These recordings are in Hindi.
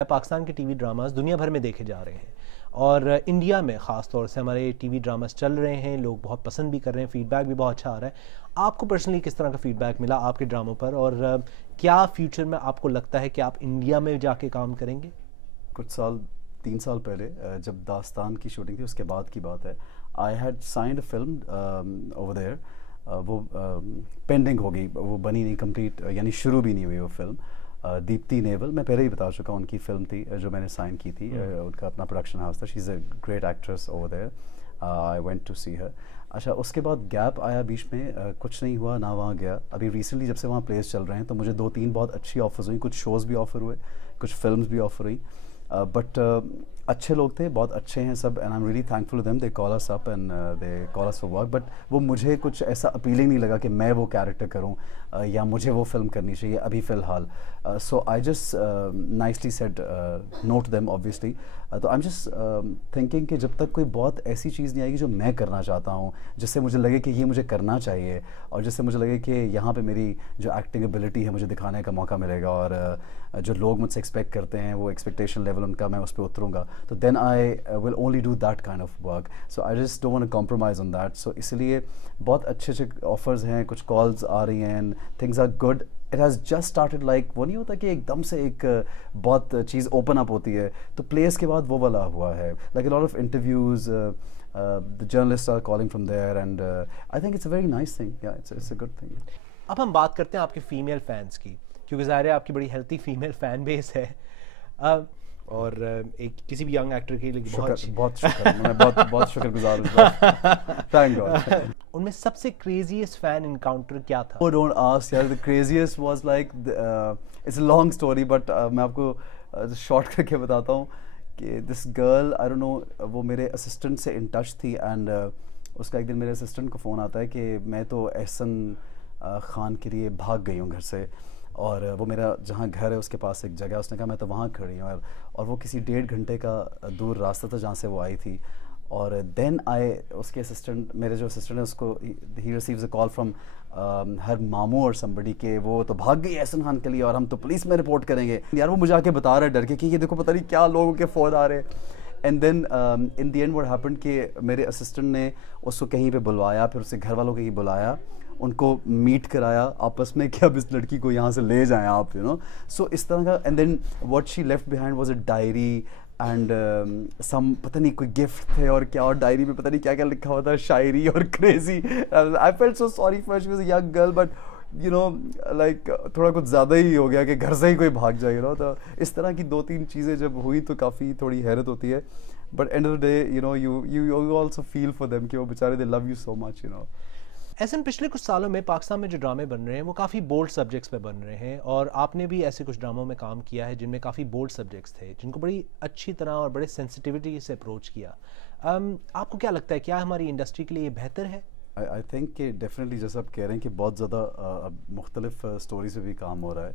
पाकिस्तान के टीवी ड्रामास दुनिया भर में देखे जा रहे हैं और इंडिया में ख़ास तौर से हमारे टीवी ड्रामास चल रहे हैं, लोग बहुत पसंद भी कर रहे हैं, फीडबैक भी बहुत अच्छा आ रहा है। आपको पर्सनली किस तरह का फीडबैक मिला आपके ड्रामों पर और क्या फ्यूचर में आपको लगता है कि आप इंडिया में जाके काम करेंगे? कुछ साल 3 साल पहले जब दास्तान की शूटिंग थी उसके बाद की बात है। I had signed a film over there. वो पेंडिंग हो गई, वो बनी नहीं, कंप्लीट यानी शुरू भी नहीं हुई वो फिल्म। दीप्ति नेवल, मैं पहले ही बता चुका हूँ, उनकी फिल्म थी जो मैंने साइन की थी। उनका अपना प्रोडक्शन हाउस था। She is a great actress over there. I went to see her. अच्छा, उसके बाद गैप आया बीच में, कुछ नहीं हुआ, ना वहाँ गया। अभी रिसेंटली जब से वहाँ प्लेस चल रहे हैं तो मुझे 2-3 बहुत अच्छी ऑफर्स हुई, कुछ शोज़ भी ऑफ़र हुए, कुछ फिल्म्स भी ऑफ़र हुई। बट अच्छे लोग थे, बहुत अच्छे हैं सब, and I am really thankful them. They call us up and they call us for work. But वो मुझे कुछ ऐसा अपीलिंग नहीं लगा कि मैं वो कैरेक्टर करूं या मुझे वो फिल्म करनी चाहिए अभी फ़िलहाल। So I just nicely said no to them obviously. तो आई एम जस्ट थिंकिंग कि जब तक कोई बहुत ऐसी चीज़ नहीं आएगी जो मैं करना चाहता हूँ, जिससे मुझे लगे कि ये मुझे करना चाहिए और जिससे मुझे लगे कि यहाँ पे मेरी जो एक्टिंग एबिलिटी है मुझे दिखाने का मौका मिलेगा और जो लोग मुझसे एक्सपेक्ट करते हैं वो एक्सपेक्टेशन लेवल उनका, मैं उस पर उतरूँगा, तो then I will only do that kind of work. So I just don't want to compromise on that. So इसलिए बहुत अच्छे अच्छे ऑफर्स हैं, कुछ कॉल्स आ रही हैं, things are good. It has just started, like वो नहीं होता कि एकदम से एक बहुत चीज़ ओपन अप होती है, तो प्लेस के बाद वो वाला हुआ है। Like a lot of interviews, the journalist are calling from there and I think it's a very nice thing. या इट्स अ गुड थिंग। अब हम बात करते हैं आपके फीमेल फैंस की, क्योंकि ज़ाहिर है आपकी बड़ी हेल्थी फीमेल फ़ैन बेस है और एक किसी भी यंग एक्टर के लिए बहुत शुक्र, मैं बहुत शुक्रगुजार हूँ। Thank God. उनमें सबसे क्रेजीएस्ट फैन इनकाउंटर क्या था? Oh, don't ask यार, the craziest was like it's a long story but मैं आपको शॉर्ट करके बताता हूँ कि this girl, I don't know, वो मेरे असिस्टेंट से इन टच थी एंड उसका एक दिन मेरे असिस्टेंट को फ़ोन आता है कि मैं तो एहसन खान के लिए भाग गई हूँ घर से, और वो मेरा जहाँ घर है उसके पास एक जगह, उसने कहा मैं तो वहाँ खड़ी हूँ, और वो किसी 1.5 घंटे का दूर रास्ता था जहाँ से वो आई थी। और देन आई, उसके असिस्टेंट, मेरे जो असिस्टेंट है उसको, he receives a call from her मामू और समबडी के वो तो भाग गई एहसन खान के लिए और हम तो पुलिस में रिपोर्ट करेंगे। यार वो मुझे आके बता रहा है डर के कि ये देखो पता नहीं क्या लोगों के फ़ोन आ रहे हैं। And then in the end what happened कि मेरे असिस्टेंट ने उसको कहीं पे बुलवाया, फिर उसके घर वालों को ही बुलाया, उनको मीट कराया आपस में कि अब इस लड़की को यहाँ से ले जाएं आप, यू नो। सो इस तरह का। And then what she left behind was a diary and some, पता नहीं कोई गिफ्ट थे और क्या, और डायरी में पता नहीं क्या क्या लिखा हुआ था, शायरी और crazy. I felt so sorry for, she was a young girl but you know like थोड़ा कुछ ज़्यादा ही हो गया कि घर से ही कोई भाग जाए, यू नो। तो इस तरह की 2-3 चीज़ें जब हुई तो काफ़ी थोड़ी हैरत होती है, but end of the day you know you also feel for them कि वो बेचारे दे love you so much, you know. ऐसे पिछले कुछ सालों में पाकिस्तान में जो ड्रामे बन रहे हैं वो काफ़ी बोल्ड सब्जेक्ट्स पे बन रहे हैं और आपने भी ऐसे कुछ ड्रामों में काम किया है जिनमें काफ़ी बोल्ड सब्जेक्ट्स थे, जिनको बड़ी अच्छी तरह और बड़े सेंसिटिविटी से अप्रोच किया। आपको क्या लगता है, क्या हमारी इंडस्ट्री के लिए ये बेहतर है? आई थिंक कि डेफिनेटली, जैसा आप कह रहे हैं कि बहुत ज़्यादा अब मुख्तलिफ स्टोरी से भी काम हो रहा है,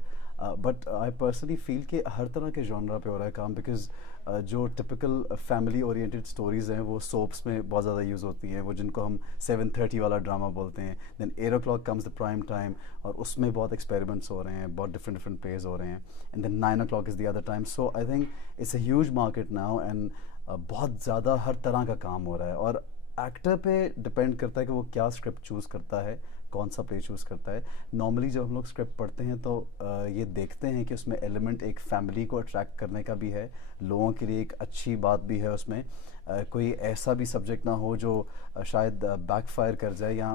बट आई पर्सनली फील कि हर तरह के जॉनरा पे हो रहा है काम, बिकॉज जो टिपिकल फैमिली ओरिएंटेड स्टोरीज़ हैं वो सोप्स में बहुत ज़्यादा यूज़ होती हैं, वो जिनको हम 7:30 वाला ड्रामा बोलते हैं। Then 8 o'clock comes the prime time, और उसमें बहुत एक्सपेरिमेंट्स हो रहे हैं, बहुत डिफरेंट पेज हो रहे हैं। And then 9 o'clock is the other time. So I think it's a huge market now and बहुत ज़्यादा हर तरह का काम हो रहा है, और एक्टर पे डिपेंड करता है कि वो क्या स्क्रिप्ट चूज़ करता है, कौन सा प्ले चूज़ करता है। नॉर्मली जब हम लोग स्क्रिप्ट पढ़ते हैं तो ये देखते हैं कि उसमें एलिमेंट एक फैमिली को अट्रैक्ट करने का भी है, लोगों के लिए एक अच्छी बात भी है उसमें, कोई ऐसा भी सब्जेक्ट ना हो जो शायद बैकफायर कर जाए या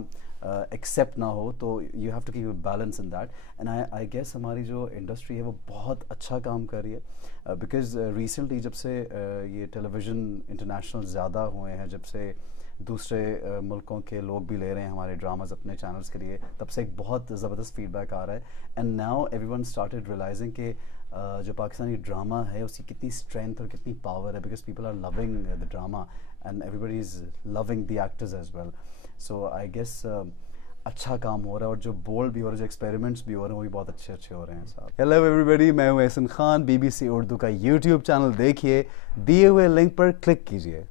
एक्सेप्ट ना हो, तो you have to keep a balance in that. And I guess हमारी जो इंडस्ट्री है वो बहुत अच्छा काम कर रही है, बिकॉज रिसेंटली जब से ये टेलीविज़न इंटरनेशनल ज़्यादा हुए हैं, जब से दूसरे मुल्कों के लोग भी ले रहे हैं हमारे ड्रामाज अपने चैनल्स के लिए, तब से एक बहुत ज़बरदस्त फीडबैक आ रहा है। And now everyone started realising कि जो पाकिस्तानी ड्रामा है उसकी कितनी स्ट्रेंथ और कितनी पावर है, because people are loving the drama and everybody is loving the actors as well. So I guess अच्छा काम हो रहा है, और जो बोल्ड भी हो रहा है, जो एक्सपेरिमेंट्स भी हो रहे हैं वो भी बहुत अच्छे अच्छे हो रहे हैं साहब। हेलो एवरीबडी, मैं हूँ एहसन खान। BBC उर्दू का YouTube चैनल देखिए, दिए हुए लिंक पर क्लिक कीजिए।